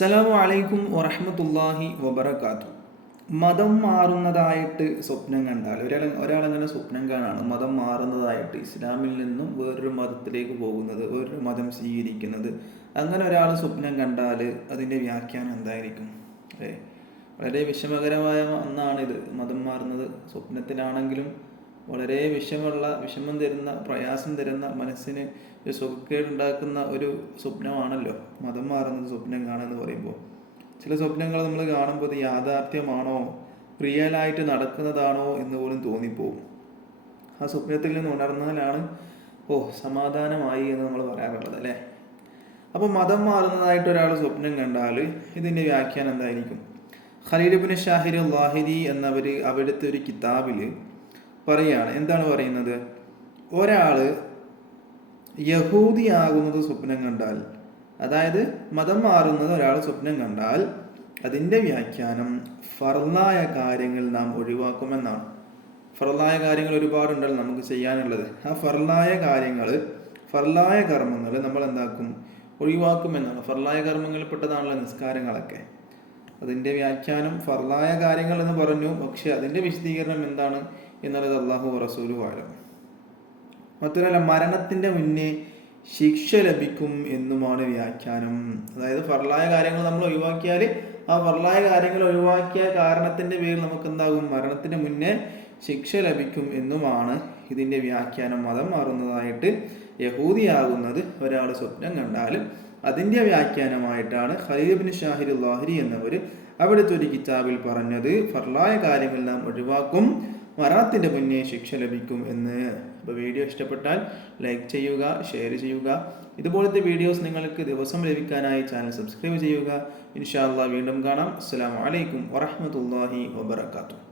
അസ്സലാമു അലൈക്കും വറഹ്മത്തുള്ളാഹി വബറകാതുഹു. മതം മാറുന്നതായിട്ട് സ്വപ്നം കണ്ടാൽ ഒരാളങ്ങനെ സ്വപ്നം കാണാണ് മതം മാറുന്നതായിട്ട്, ഇസ്ലാമിൽ നിന്നും വേറൊരു മതത്തിലേക്ക് പോകുന്നത്, വേറൊരു മതം സ്വീകരിക്കുന്നത്. അങ്ങനെ ഒരാൾ സ്വപ്നം കണ്ടാൽ അതിൻ്റെ വ്യാഖ്യാനം എന്തായിരിക്കും? അല്ലേ, വളരെ വിഷമകരമായ ഒന്നാണിത്. മതം മാറുന്നത് സ്വപ്നത്തിലാണെങ്കിലും വളരെ വിഷമം തരുന്ന, പ്രയാസം തരുന്ന, മനസ്സിന് ഒരു സുഖക്കേടുണ്ടാക്കുന്ന ഒരു സ്വപ്നമാണല്ലോ മതം മാറുന്നത് സ്വപ്നം കാണുക പറയുമ്പോൾ. ചില സ്വപ്നങ്ങൾ നമ്മൾ കാണുമ്പോൾ ഇത് യാഥാർത്ഥ്യമാണോ, റിയലായിട്ട് നടക്കുന്നതാണോ എന്ന് പോലും തോന്നിപ്പോവും. ആ സ്വപ്നത്തിൽ നിന്ന് ഉണർന്നാലാണ് സമാധാനമായി എന്ന് നമ്മൾ പറയാറുള്ളത് അല്ലേ. അപ്പോൾ മതം മാറുന്നതായിട്ട് ഒരാൾ സ്വപ്നം കണ്ടാൽ ഇതിൻ്റെ വ്യാഖ്യാനം എന്തായിരിക്കും? ഖലീൽ ഇബ്നു ഷാഹിർ ലാഹിരി എന്നവർ അവിടുത്തെ ഒരു കിതാബിൽ പറയാണ്. എന്താണ് പറയുന്നത്? ഒരാൾ യഹൂദിയാകുന്നത് സ്വപ്നം കണ്ടാൽ, അതായത് മതം മാറുന്നത് ഒരാൾ സ്വപ്നം കണ്ടാൽ അതിൻ്റെ വ്യാഖ്യാനം ഫർളായ കാര്യങ്ങൾ നാം ഒഴിവാക്കുമെന്നാണ്. ഫർളായ കാര്യങ്ങൾ ഒരുപാടുണ്ടല്ലോ നമുക്ക് ചെയ്യാനുള്ളത്. ആ ഫർളായ കർമ്മങ്ങൾ നമ്മൾ എന്താക്കും? ഒഴിവാക്കുമെന്നാണ്. ഫർളായ കർമ്മങ്ങളിൽപ്പെട്ടതാണല്ലോ നിസ്കാരങ്ങളൊക്കെ. അതിൻ്റെ വ്യാഖ്യാനം ഫർളായ കാര്യങ്ങൾ എന്ന് പറഞ്ഞു, പക്ഷെ അതിൻ്റെ വിശദീകരണം എന്താണ് എന്നുള്ളത് അല്ലാഹു റസൂലുഹു അഅലം. മാത്രമല്ല, മരണത്തിൻ്റെ മുന്നേ ശിക്ഷ ലഭിക്കും എന്നുമാണ് വ്യാഖ്യാനം. അതായത് ഫർളായ കാര്യങ്ങൾ നമ്മൾ ഒഴിവാക്കിയാൽ, ആ ഫർളായ കാര്യങ്ങൾ ഒഴിവാക്കിയ കാരണത്തിൻ്റെ പേരിൽ നമുക്ക് എന്താകും? മരണത്തിന് മുന്നേ ശിക്ഷ ലഭിക്കും എന്നുമാണ് ഇതിൻ്റെ വ്യാഖ്യാനം. മതം മാറുന്നതായിട്ട് യഹൂദിയാകുന്നത് ഒരാൾ സ്വപ്നം കണ്ടാൽ അതിൻ്റെ വ്യാഖ്യാനമായിട്ടാണ് ഖലീൽ ഇബ്നു ഷാഹിർ ലാഹിരി എന്നവർ അവിടുത്തെ ഒരു കിതാബിൽ പറഞ്ഞത്. ഫർളായ കാര്യങ്ങൾ നാം ഒഴിവാക്കും, മരണത്തിൻ്റെ മുന്നേ ശിക്ഷ ലഭിക്കും എന്ന്. അപ്പോൾ വീഡിയോ ഇഷ്ടപ്പെട്ടാൽ ലൈക്ക് ചെയ്യുക, ഷെയർ ചെയ്യുക. ഇതുപോലത്തെ വീഡിയോസ് നിങ്ങൾക്ക് ദിവസം ലഭിക്കാനായി ചാനൽ സബ്സ്ക്രൈബ് ചെയ്യുക. ഇൻഷാ അല്ലാഹ് വീണ്ടും കാണാം. അസ്സലാമു അലൈക്കും വറഹ്മത്തുള്ളാഹി വബറകാതുഹു.